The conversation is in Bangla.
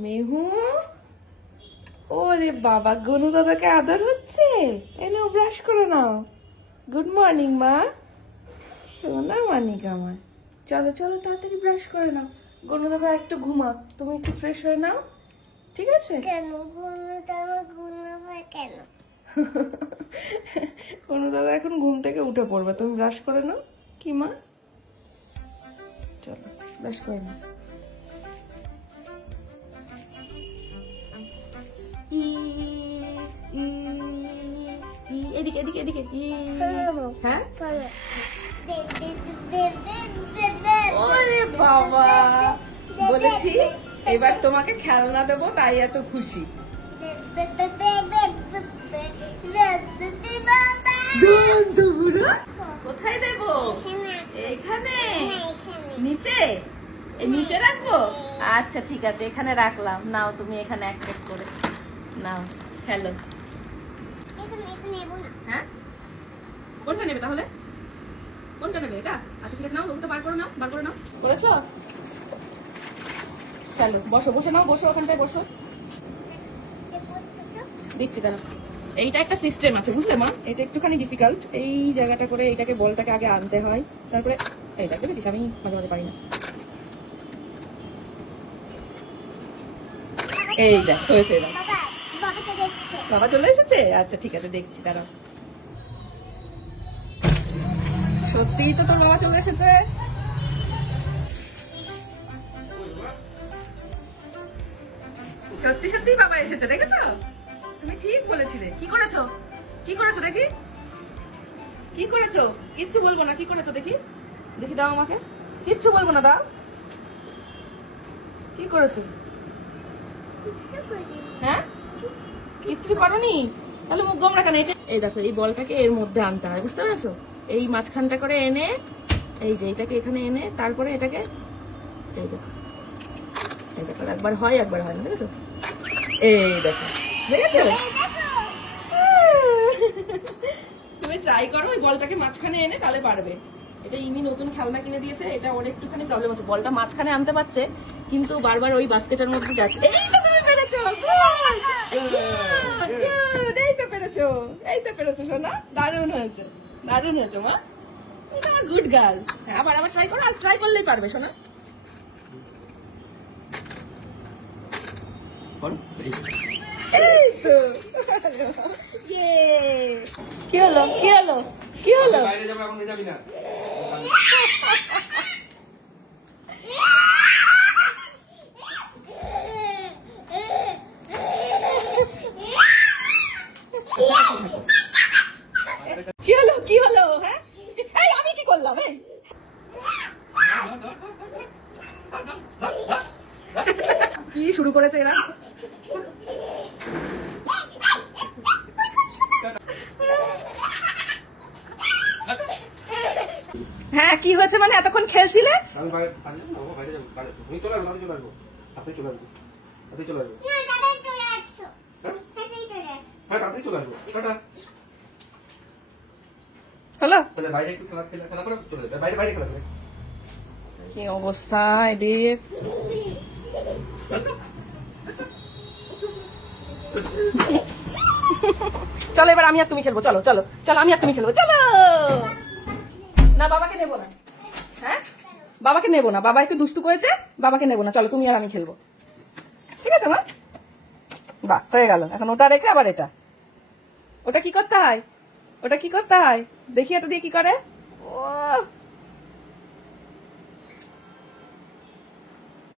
মেহু, ওরে বাবা, গনু দাদাকে আদর হচ্ছে। এনে ব্রাশ করে নাও। গুড মর্নিং মা, সোনা মানিক আমার। চলো চলো তাড়াতাড়ি ব্রাশ করে নাও। গনু দাদা একটু ঘুমা, তুমি একটু ফ্রেশ হয়ে নাও, ঠিক আছে? কেন ঘুমাবে কেন? গনু দাদা এখন ঘুম থেকে উঠে পড়বে, তুমি ব্রাশ করে নাও। কি মা, চলো ব্রাশ করে নাও। এদিকে এদিকে এদিকে। হ্যাঁ, ওরে বাবা, বলেছি এবার তোমাকে খেলনা দেবো, তাই এত খুশি। কোথায় দেবো? এখানে নিচে? নিচে রাখবো? আচ্ছা ঠিক আছে, এখানে রাখলাম। নাও তুমি এখানে এক এক করে নাও, খেলো। হ্যাঁ, কোনটা নেবে তাহলে? কোনটা নেবে? এটা? আচ্ছা ঠিক আছে, নাও ওটা বার করে নাও, বার করে নাও। করেছো? চলো বসো, বসে নাও, বসো ওখানটায় বসো। দিচ্ছি দাঁড়া। এইটা একটা সিস্টেম আছে, বুঝলে মা? এটা একটুখানি ডিফিকাল্ট। এই জায়গাটা করে এইটাকে, বলটাকে আগে আনতে হয়, তারপরে এইটা দেখেছিস, আমি মাঝে মাঝে পারি না। এই দেখ হয়েছে। এবার বাবা চলে এসেছে? আচ্ছা ঠিক আছে, দেখছি দাঁড়াও। সত্যিই তো তোর বাবা চলে এসেছে। সত্যি সত্যি বাবা এসেছে, দেখেছো? তুমি ঠিক বলেছিলে। কি করেছো? কি করেছো দেখি? কি করেছো? কিচ্ছু বলবো না। কি করেছো দেখি? দেখি দাও আমাকে। কিচ্ছু বলবো না, দাও। কি করেছো? হ্যাঁ, কিচ্ছু করোনি? তাহলে মুখ গোমরা কেন? এই দেখো, এই বলটাকে এর মধ্যে আনতে হয়, বুঝতে পেরেছো? এই মাঝখানটা করে এনে, এই যে এটাকে এখানে এনে, তারপরে এটাকে এই দেখো, এই দেখো, একবার হয় একবার হয় না, দেখেছো? এই দেখো, দেখেছো? তুমি ট্রাই করো ওই বলটাকে মাঝখানে এনে, তাহলে পারবে। এটা ইমি নতুন খেলনা কিনে দিয়েছে, এটা ওর একটুখানি প্রবলেম হচ্ছে, বলটা মাঝখানে আনতে পারছে কিন্তু বারবার ওই বাস্কেটের মধ্যে যাচ্ছে। এই তো তুমি পেরেছো, এই তো পেরেছো, এই তো পেরেছো সোনা, দারুণ হয়েছে, দারুণ হয়েছে মা, তুমি তো আমার গুড গার্ল। হ্যাঁ, আবার আবার ট্রাই করো, আর ট্রাই করলেই পারবে সোনা। এই তো, কি হলো? কি হলো? কি হলো? বাইরে যাবো, এখন যাবি না। কি হলো? কি হলো? হ্যাঁ, এই আমি কি করলাম? এই কি শুরু করেছে এরা? হ্যাঁ, কি হয়েছে মানে? এতক্ষণ খেলছিলে? হলো? কি অবস্থা এদের? চলো এবার আমি আর তুমি খেলবো, চলো চলো চলো, আমি আর তুমি খেলবো, চলো। না, বাবাকে নেবো না। হ্যাঁ, বাবাকে নেবো না, বাবা একটু দুষ্টু করেছে, বাবাকে নেবো না। চলো তুমি আর আমি খেলবো, ঠিক আছে মা? বাহ, হয়ে গেল। এখন ওটা রেখে আবার এটা, ওটা কি করতে হয়? ওটা কি করতে হয় দেখি, এটা দিয়ে কি করে?